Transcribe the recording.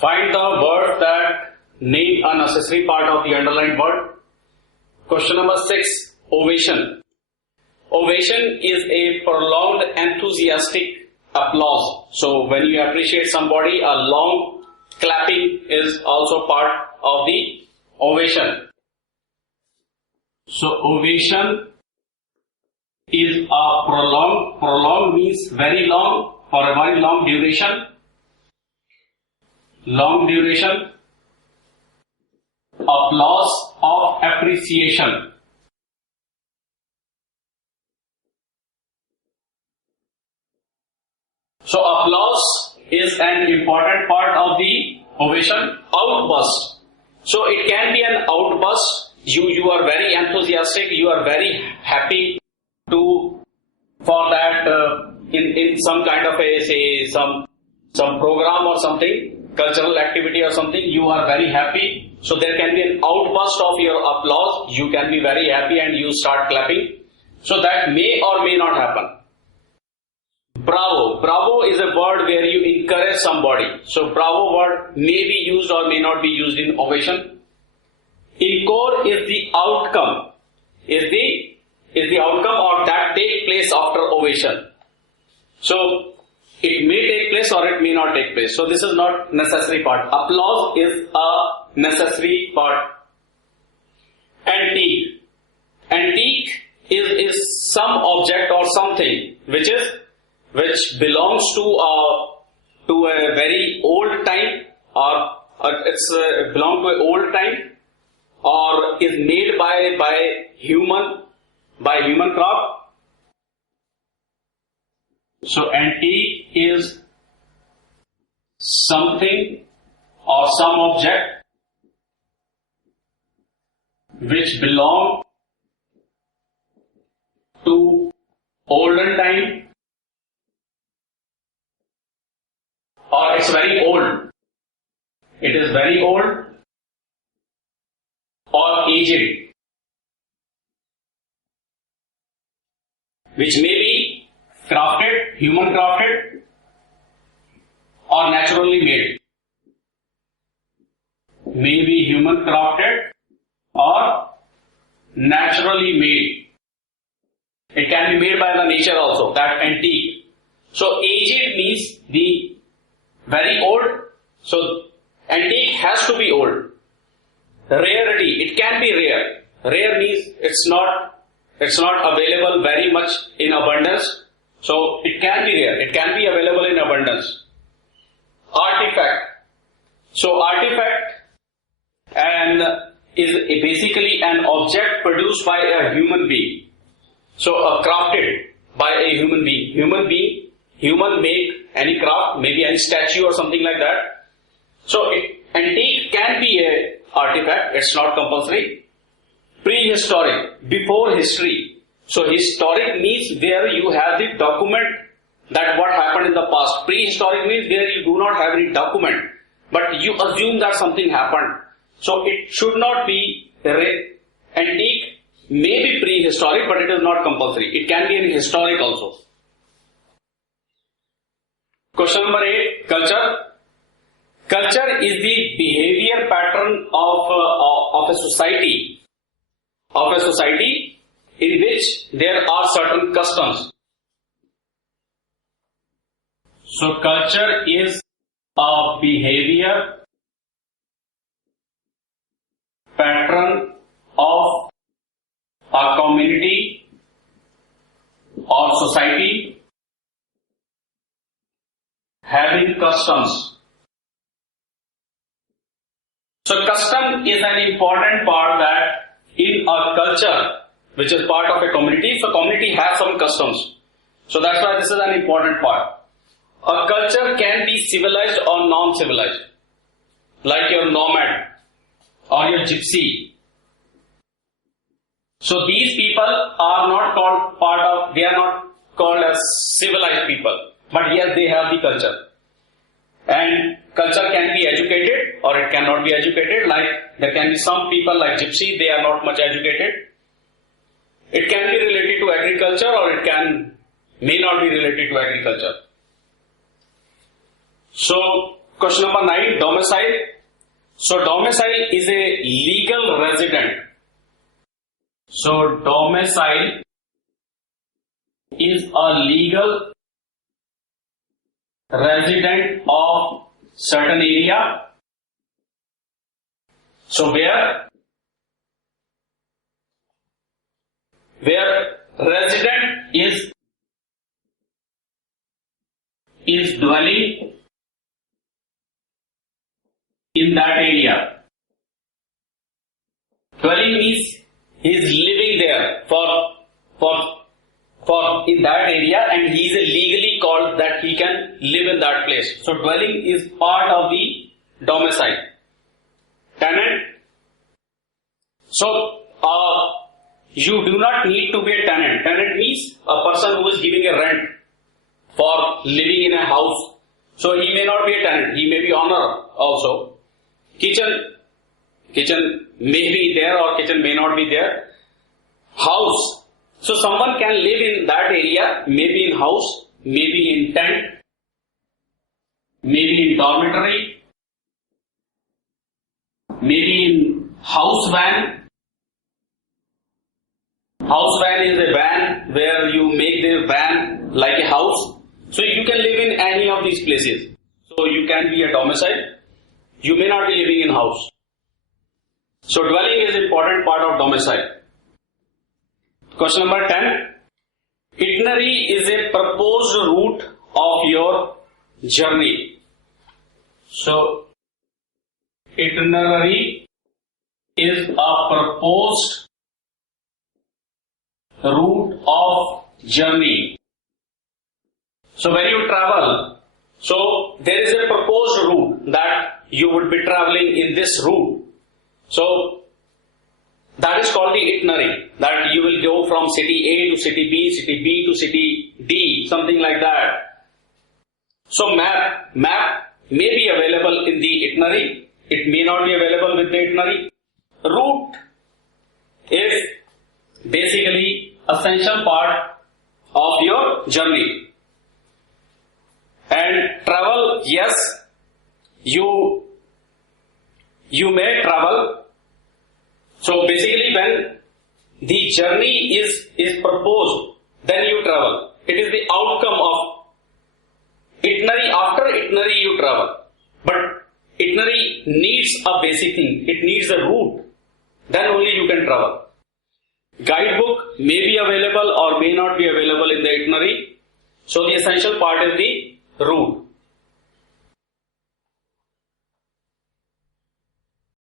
Find the word that name a necessary part of the underlined word. Question number 6. Ovation. Ovation is a prolonged enthusiastic applause. So when you appreciate somebody, a long clapping is also part of the ovation. So ovation is a prolonged means very long, for a very long duration, applause of appreciation. So applause is an important part of the ovation. Outburst. So it can be an outburst. You are very enthusiastic. You are very happy for that in some kind of a some program or something, cultural activity or something. You are very happy. So there can be an outburst of your applause. You can be very happy and you start clapping. So that may or may not happen. Bravo. Bravo is a word where you encourage somebody. So bravo word may be used or may not be used in ovation. Encore is the outcome. Is the outcome or that take place after ovation. So it may take place or it may not take place. So this is not necessary part. Applause is a necessary part. Antique. Antique is some object or something which belongs to a very old time, or it's belong to an old time, or is made by human craft. So antique is something or some object which belong to olden time, or it's very old. It is very old or aged, which may be crafted, human crafted, or naturally made. May be human crafted or naturally made. It can be made by the nature also, that antique. So aged means the very old. So antique has to be old. Rarity, it can be rare. Rare means it's not available very much in abundance. So it can be rare. It can be available in abundance. Artifact. So artifact and is basically an object produced by a human being. So crafted by a human being. Human make any craft, maybe any statue or something like that. So antique can be a artifact. It's not compulsory. Prehistoric, before history. So historic means where you have the document that what happened in the past. Prehistoric means where you do not have any document, but you assume that something happened. So it should not be antique, may be prehistoric, but it is not compulsory. It can be in historic also. Question number 8, culture. Culture is the behavior pattern of a society. In which there are certain customs. So culture is a behavior pattern of a community or society having customs. So custom is an important part that in a culture which is part of a community, so community has some customs. So that's why this is an important part. A culture can be civilized or non-civilized, like your nomad or your gypsy. So these people are not called they are not called as civilized people, but yes, they have the culture. And culture can be educated or it cannot be educated. Like there can be some people like gypsy, they are not much educated. It can be related to agriculture or it may not be related to agriculture. So Question number 9, domicile. So domicile is a legal resident. So domicile is a legal resident of certain area. So where resident is dwelling in that area. Dwelling means he is living there for in that area, and he is legally called that he can live in that place. So dwelling is part of the domicile. Tenant. So you do not need to be a tenant. Tenant means a person who is giving a rent for living in a house. So he may not be a tenant. He may be owner also. Kitchen may be there or kitchen may not be there. House. So someone can live in that area, maybe in house, maybe in tent, maybe in dormitory, maybe in house van. House van is a van where you make the van like a house. So you can live in any of these places. So you can be a domicile. You may not be living in house. So dwelling is an important part of domicile. Question number 10. Itinerary is a proposed route of your journey. So itinerary is a proposed route of journey. So when you travel, so there is a proposed route that you would be traveling in this route. So that is called the itinerary, that you will go from city A to city B to city D, something like that. So map may be available in the itinerary, it may not be available with the itinerary. Route is basically essential part of your journey. And travel, yes, you may travel. So basically when the journey is proposed, then you travel. It is the outcome of itinerary. After itinerary you travel. But itinerary needs a basic thing. It needs a route. Then only you can travel. Guidebook may be available or may not be available in the itinerary. So the essential part is the route.